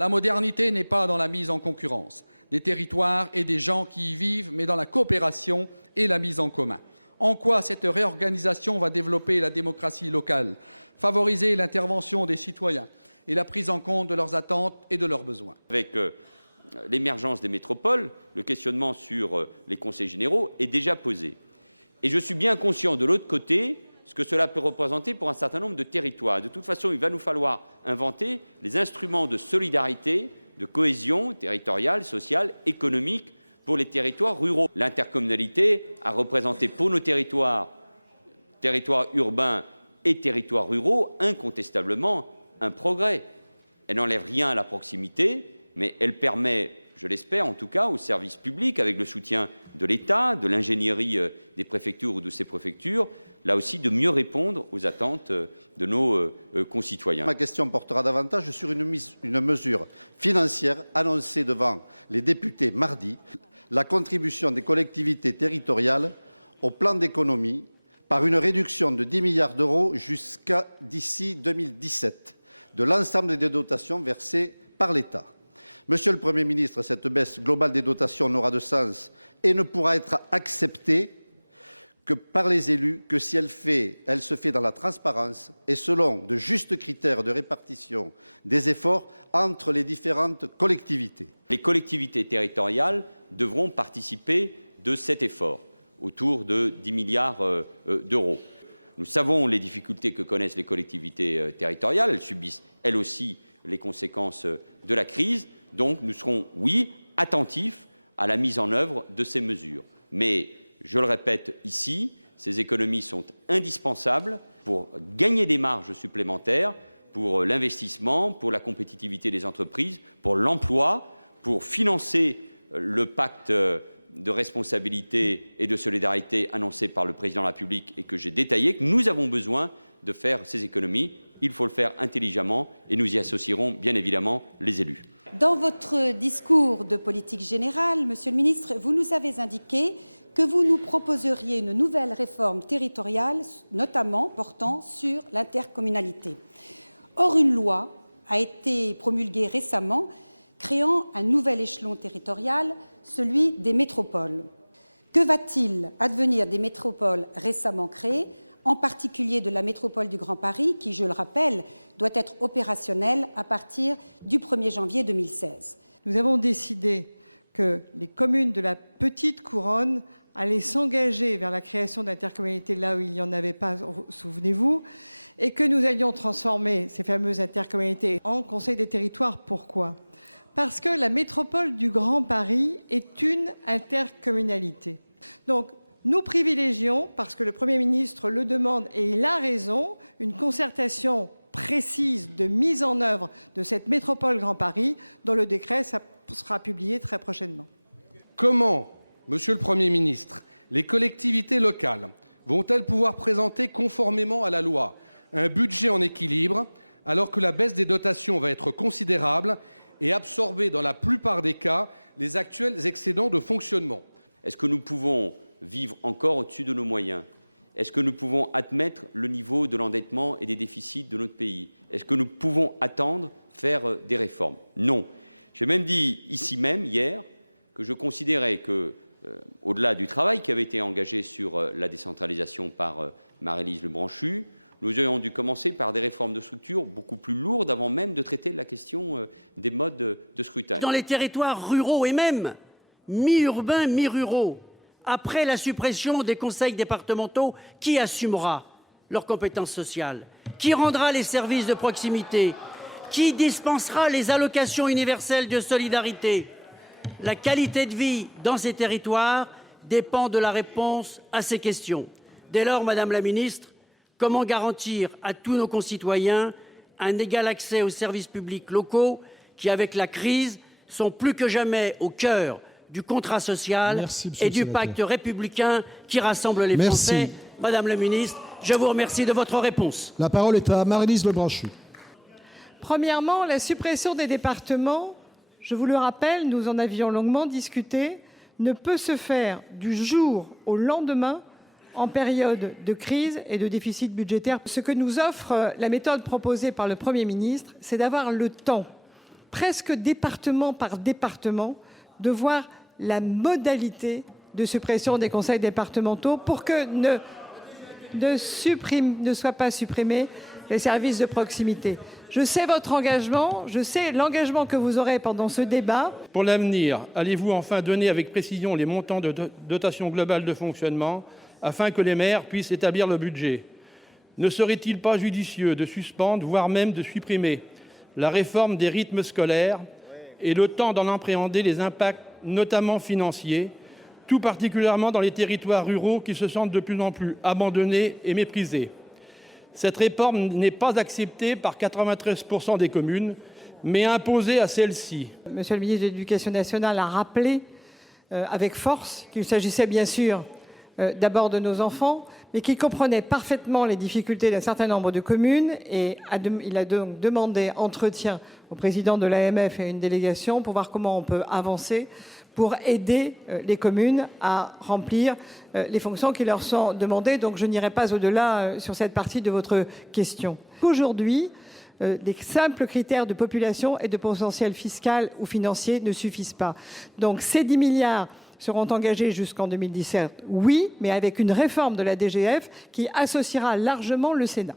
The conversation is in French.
La modernité n'est pas dans la mise en concurrence des territoires et des gens qui y vivent, mais dans la coopération et la mise en commun. En quoi cette réorganisation va développer la démocratie locale, favoriser l'intervention des citoyens et la prise en compte de leurs attentes et de leurs besoins. Avec l'émergence des métropoles, le questionnement sur les conseils généraux est déjà posé. Et je suis bien conscient, de l'autre côté, ce que cela peut représenter pour un certain nombre de territoires. De toute façon, il va nous falloir inventer les instruments de solidarité, de cohésion territoriale, sociale, économique pour les territoires ruraux. L'intercommunalité a représenté pour nos territoires urbains et territoires ruraux, incontestablement un progrès. Elle n'enlève rien à la proximité, mais elle permet, je l'espère en tout cas, aux services publics, avec le soutien de l'État, de l'ingénierie des préfectures ou de ces préfectures, là aussi de mieux répondre aux attentes de nos concitoyens. Ma question portera davantage sur une mesure financière annoncée devant les députés mardi, la contribution des collectivités territoriales au plan d'économie par une réduction de 10 milliards d'euros jusqu'à d'ici 2017 de l'ensemble des dotations versées par l'État. Monsieur le Premier ministre, cette baisse globale des dotations n'aura de sens et ne pourra être acceptée que par les élus que si elle se fait dans la transparence et selon de justes critères de répartition des efforts entre les différentes collectivités. Les collectivités territoriales devront participer de cet effort, autour de 10 milliards d'euros. Nous savons les difficultés que connaissent les collectivités territoriales. Elles subissent, elles aussi, les conséquences de la crise. Donc, nous serons, oui, attentifs à la mise en œuvre de ces mesures. Mais, je le répète ici, ces économies sont indispensables pour gagner des marges supplémentaires, pour l'investissement, pour la compétitivité des entreprises, pour l'emploi, pour financer le pacte de responsabilité et de solidarité annoncé par le Président de la République et que j'ai détaillé, que nous avons besoin de faire ces économies. Il faut le faire intelligemment et nous y associerons bien évidemment les élus. Dans votre discours de politique générale, Monsieur le Ministre, vous nous avez indiqué que vous nous proposeriez une nouvelle réforme territoriale, notamment portant sur l'intercommunalité. Or, une loi a été promulguée récemment créant un nouvel échelon territorial, celui des métropoles. Que va-t-il advenir des métropoles récemment créées, en particulier de la métropole du Grand Paris, qui, je le rappelle, doit être opérationnelle à partir du 1er janvier 2016 ? Nous avons décidé que les communes de la petite couronne allaient s'engager vers la création d'intercommunalités là où il n'y en avait pas, souvenez-vous, et que nous allions transformer ces fameuses intercommunalités en conseils des territoires. Pourquoi ? Parce que la métropole du Grand Paris est une intercommunalité. Donc, nous privilégions, parce que le Premier ministre le demande et il a raison, une concertation précise de mise en œuvre de cette métropole Grand Paris, dont le décret sera publié très prochainement. Comment, Monsieur le Premier ministre, les collectivités locales vont-elles pouvoir présenter conformément à la loi un budget en équilibre alors que la baisse des dotations va être considérable et absorber dans la plupart des cas les actuels excédents de fonctionnement? Est-ce que nous pouvons vivre encore au-dessus de nos moyens? Est-ce que nous pouvons admettre le niveau de l'endettement et des déficits de notre pays? Est-ce que nous pouvons attendre faire des réformes? Non. J'ai même dit ici même, hier, que je considérais que, au-delà du travail qui avait été engagé sur la décentralisation par Maryse Lebranchu, nous aurions dû commencer par des réformes de structure beaucoup plus lourdes avant même de traiter la question des modes de scrutin. Dans les territoires ruraux et même mi-urbains, mi-ruraux, après la suppression des conseils départementaux, qui assumera leurs compétences sociales? Qui rendra les services de proximité? Qui dispensera les allocations universelles de solidarité? La qualité de vie dans ces territoires dépend de la réponse à ces questions. Dès lors, Madame la Ministre, comment garantir à tous nos concitoyens un égal accès aux services publics locaux qui, avec la crise, sont plus que jamais au cœur du contrat social et du pacte républicain qui rassemble les Français? Madame la Ministre, je vous remercie de votre réponse. La parole est à Maryse Lebranchu. Premièrement, la suppression des départements, je vous le rappelle, nous en avions longuement discuté, ne peut se faire du jour au lendemain en période de crise et de déficit budgétaire. Ce que nous offre la méthode proposée par le Premier ministre, c'est d'avoir le temps presque département par département, de voir la modalité de suppression des conseils départementaux pour que ne soient pas supprimés les services de proximité. Je sais votre engagement, je sais l'engagement que vous aurez pendant ce débat. Pour l'avenir, allez-vous enfin donner avec précision les montants de dotation globale de fonctionnement afin que les maires puissent établir le budget? Ne serait-il pas judicieux de suspendre, voire même de supprimer, la réforme des rythmes scolaires et le temps d'en appréhender les impacts, notamment financiers, tout particulièrement dans les territoires ruraux qui se sentent de plus en plus abandonnés et méprisés? Cette réforme n'est pas acceptée par 93% des communes, mais imposée à celles-ci. Monsieur le ministre de l'Éducation nationale a rappelé avec force qu'il s'agissait bien sûr d'abord de nos enfants, mais qu'il comprenait parfaitement les difficultés d'un certain nombre de communes et il a donc demandé entretien au président de l'AMF et à une délégation pour voir comment on peut avancer pour aider les communes à remplir les fonctions qui leur sont demandées. Donc je n'irai pas au-delà sur cette partie de votre question. Aujourd'hui, les simples critères de population et de potentiel fiscal ou financier ne suffisent pas. Donc ces 10 milliards seront engagés jusqu'en 2017, oui, mais avec une réforme de la DGF qui associera largement le Sénat.